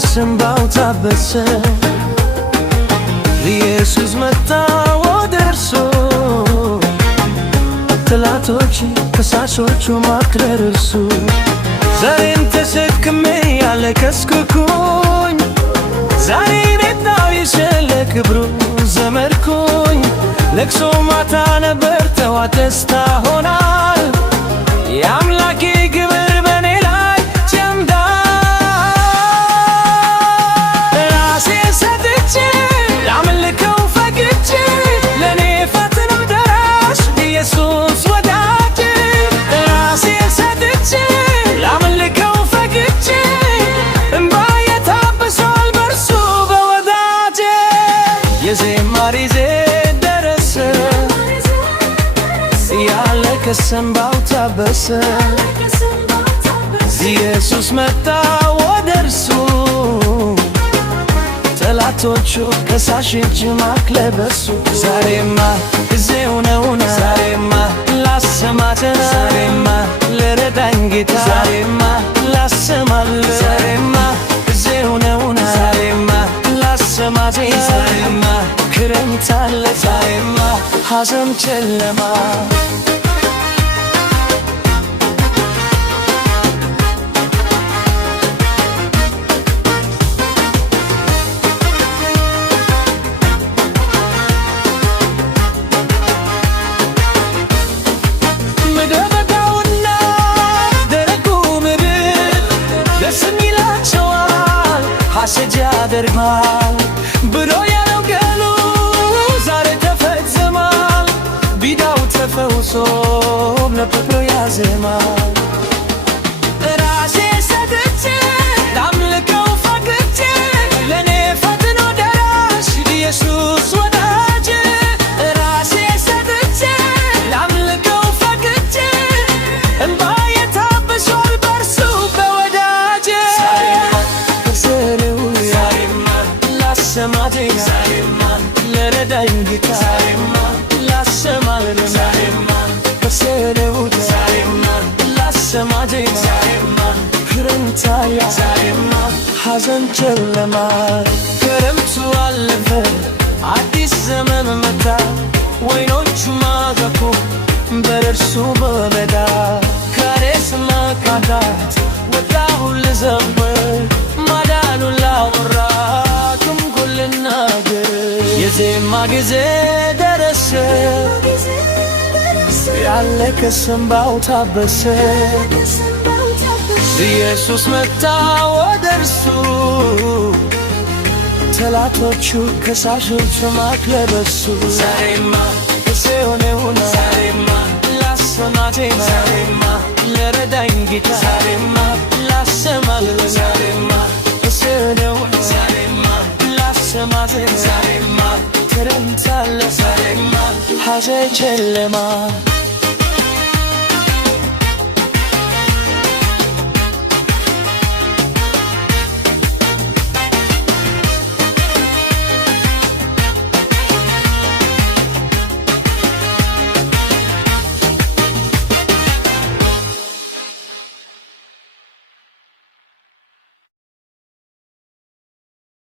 ከሰንባው ታበሰ ኢየሱስ መጣ ወደ እርሱ ጠላቶች ከሳሾቹ ማክረር እርሱ ዛሬም ተሸክሜ ያለቀስኩኝ ዛሬ ቤታዊ ስለ ክብሩ ዘመርኩኝ ለቅሶ ማታ ነበር ጠዋት ደስታ ሆናል የአምላኬ ግብር በኔ ላይ ጀምሯል ራሴ ሰጥቼ ላምልከው ፈቅጄ ለኔ ፈጥኖ ደራሽ ኢየሱስ ወዳጄ ራሴ ሰጥቼ ላምልከው ፈቅጄ እንባዬ ታብሷል በእርሱ በወዳጄ የዝማሬ ደረሰ ያለ ከሰንባው ታበሰ ኢየሱስ መጣ ወደ እርሱ ጠላቶቹ ከሳሽ እጅ ማክለበሱ ዛሬማ ጊዜው ነውና ዛሬማ ላሰማትና ዛሬማ ልረዳኝ ጌታ ዛሬማ ላሰማል ዛሬማ ጊዜው ነውና ዛሬማ ላሰማትና ዛሬማ ክረምት አለ ዛሬማ ሐዘን ጨለማ ሐሴት ያደርጋል ብሎ ያለው ቃሉ ዛሬ ተፈጽሟል ቢዳው ተፈውሶ ነብሮ ያዜማል ራሴ ሰጥቼ ላምልከው ፈቅጄ ለኔ ፈጥኖ ደራሽ ኢየሱስ ወዳጄ ራሴ ሰጥቼ ላምልከው ፈቅጄ እንባዬ ታብሷል በእርሱ በወዳጄ ዛሬማ ለረዳኝ ጌታ ዛሬማ ላሰማል ዛሬማ በሰለውት ዛሬማ ላሰማል ዛሬማ ክረምት አያ ዛሬማ ሐዘን ጨለማ ክረምቱ አለፈ አዲስ ዘመን መጣ ወይኖቹ ማረኩ በእርሱ በሜዳ ካሬስ መካዳት ወጣሁ ልዘምር ማዳኑን ላወራ የዜማ ጊዜ ደረሰ ያለ ከሰንባው ታበሰ ኢየሱስ መጣ ወደ እርሱ ጠላቶቹ ከሳሾቹ ማክለበሱ ዛሬማ ጊዜው ነውና ዛሬማ ላሰማቴና ዛሬማ ለረዳኝ ጌታ ዛሬማ ላሰማል ዛሬማ ጊዜው ነውና ዛሬማ ላሰማቴና ዛሬማ ክረምት አለ ዛሬማ ሐዘን ጨለማ